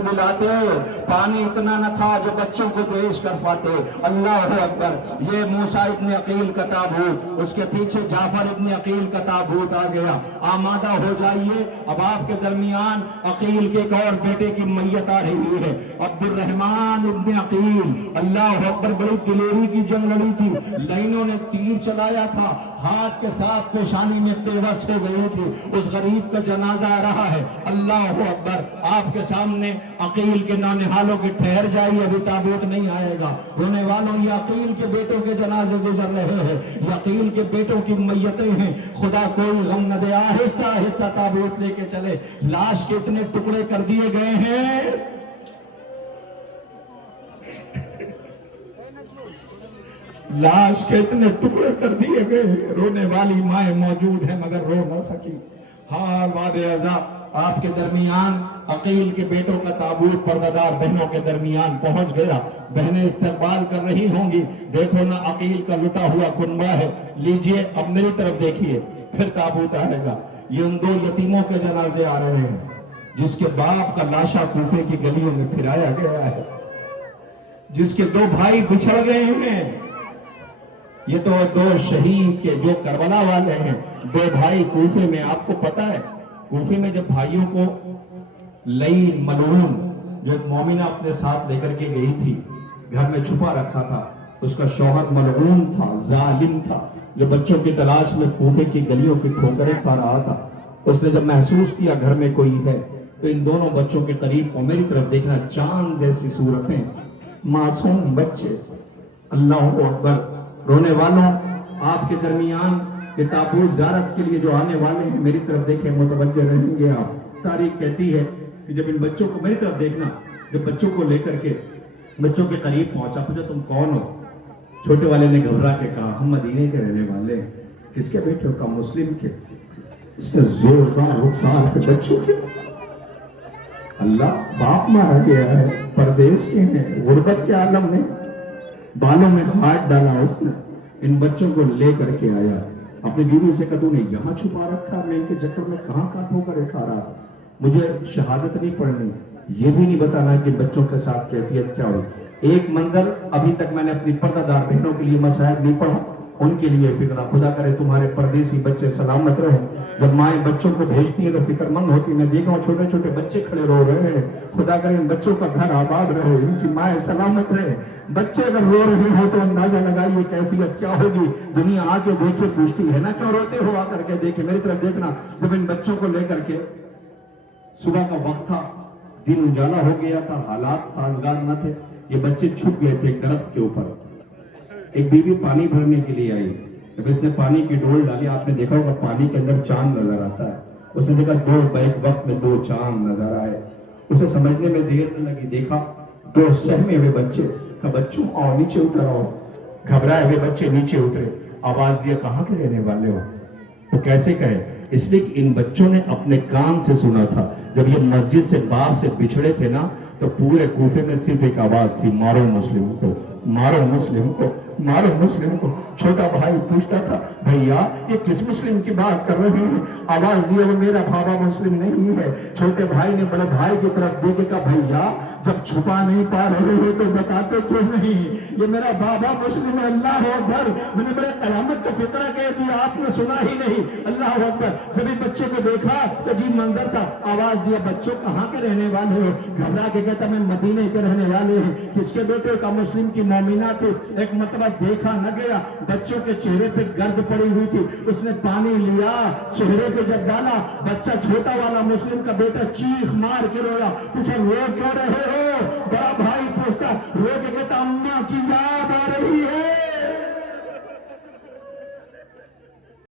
दिलाते, पानी इतना न था जो बच्चों को पेश कर पाते। अल्लाह अकबर। ये मूसा इब्न अकील का ताबूत, उसके पीछे जाफर इब्न अकील का ताबूत आ गया। आमादा हो जाइए, अब आपके दरमियान अकील के एक और बेटे की मैयत आ रही है, अब्दुर्रहमान इब्न अकील। अल्लाह अकबर। बड़ी दिलेरी की जंग लड़ी थी, लाइनों ने तीर चलाया था, हाथ के साथ पेशानी में तेवस हो गई थी। उस गरीब का जनाजा आ रहा है। अल्लाह अकबर। आपके सामने अकील के नौनिहालों के ठहर जाइए, अभी ताबूत नहीं आएगा। रोने वालों, ये अकील के बेटों के जनाजे गुजर रहे हैं, ये अकील के बेटों की मैयतें हैं। खुदा कोई गम न दे, आहिस्ता आहिस्ता ताबूत लेके चले। लाश के इतने टुकड़े कर दिए गए हैं, लाश के इतने टुकड़े कर दिए गए। रोने वाली माए मौजूद है मगर रो न सकी। हाँ वादे अज़ा, आपके दरमियान अकील के बेटों का ताबूत पर्दादार बहनों के दरमियान पहुंच गया। बहनें इस्तकबाल कर रही होंगी। देखो ना, अकील का लुटा हुआ कुनबा है। लीजिए, अब मेरी तरफ देखिए, फिर ताबूत आएगा। ये उन दो यतीमों के जनाजे आ रहे हैं, जिसके बाप का लाशा कूफे की गलियों में फिराया गया है, जिसके दो भाई बिछड़ गए हैं। ये तो दो शहीद के जो करबला वाले हैं, दो भाई कूफे में। आपको पता है, कूफे में जब भाइयों को लई मलून, जो मोमिना अपने साथ लेकर के गई थी, घर में छुपा रखा था, उसका शौहर मलऊन था, जालिम था, जो बच्चों की तलाश में कूफे की गलियों की ठोकरें खा रहा था। उसने जब महसूस किया घर में कोई है, तो इन दोनों बच्चों के करीब और मेरी तरफ देखना, चांद जैसी सूरतें, मासूम बच्चे। अल्लाह अकबर। रोने वालों, आपके दरमियान ये ताबूत ज़ियारत के लिए जो आने वाले हैं, मेरी तरफ देखें, मुतवज्जे रहेंगे आप। तारीख कहती है कि जब इन बच्चों को, मेरी तरफ देखना, जब बच्चों को लेकर के बच्चों के करीब पहुंचा, पूछा तुम कौन हो? छोटे वाले ने घबरा के कहा, हम मदीने के रहने वाले हैं। किसके बेटे हो? कहा मुस्लिम के। इसने जोरदार रुखसार के बच्चों के। अल्लाह, बाप मारा गया है, परदेश के हैं, गुर्बत के आलम में, बालों में हाथ डाला उसने, इन बच्चों को ले करके आया। अपनी बीवी से कहा, तूने यहाँ छुपा रखा, मैं इनके चक्कर में कहाँ ठोकर खा रहा। मुझे शहादत नहीं पढ़नी, ये भी नहीं बताना कि बच्चों के साथ कैफियत क्या हुई। एक मंजर अभी तक मैंने अपनी पर्दादार बहनों के लिए मसायब नहीं पढ़ा, उनके लिए फिक्र। खुदा करे तुम्हारे परदेसी बच्चे सलामत रहे। जब माएँ बच्चों को भेजती है तो फिक्रमंद होती है। मैं देखा हूँ छोटे छोटे बच्चे खड़े रो रहे हैं। खुदा करे इन बच्चों का घर आबाद रहे, इनकी माएँ सलामत रहे। बच्चे अगर रो रहे हो तो अंदाजा लगाइए कैफियत क्या होगी। दुनिया आके देखे, पूछती है ना क्यों रोते हो, आकर के देखे। मेरी तरफ देखना, जब इन बच्चों को लेकर के, सुबह का वक्त था, दिन उजाला हो गया था, हालात साजगार न थे, ये बच्चे छुप गए थे एक दरख्त के ऊपर। एक बीवी पानी भरने के लिए आई, जब इसने पानी की डोल डाली, आपने देखा होगा पानी के अंदर चांद नजर आता है। उसने देखा दो बैक वक्त में दो चांद नजर आए। उसे समझने में देर न लगी, देखा दो सहमे हुए बच्चे। का बच्चों आओ नीचे उतर आओ। घबराए हुए बच्चे नीचे उतरे। आवाज दिया, कहाँ के रहने वाले हो? वो कैसे कहे? इसलिए कि इन बच्चों ने अपने कान से सुना था, जब ये मस्जिद से बाप से बिछड़े थे ना, तो पूरे कूफे में सिर्फ एक आवाज थी, मारो मुस्लिम को, मारो मुस्लिम को, मारो मुस्लिम को। छोटा भाई पूछता था, भैया ये किस मुस्लिम की बात कर रहे हैं? आवाज दिया, वो मेरा बाबा मुस्लिम नहीं है। छोटे भाई ने बड़े भाई की तरफ देख के कहा, भैया जब छुपा नहीं पा रहे हो तो बताते क्यों नहीं? ये मेरा बाबा मुस्लिम है। अल्लाह अकबर। मैंने बड़े कयामत का फितरा कह दिया, आपने सुना ही नहीं। अल्लाह अकबर। जब इस बच्चे को देखा तो अजीब मंजर था। आवाज दिया, बच्चों कहाँ के रहने वाले हो? घबरा के कहता, मैं मदीने के रहने वाले हैं। किसके बेटे का? मुस्लिम की मोमिना थे। एक मतबा देखा न गया, बच्चों के चेहरे पे गर्द पड़ी हुई थी। उसने पानी लिया, चेहरे पे जब डाला, बच्चा छोटा वाला मुस्लिम का बेटा चीख मार के रोया। पूछा, रो क्यों रहे हो? बड़ा भाई पूछता, रो के कहता, अम्मा की याद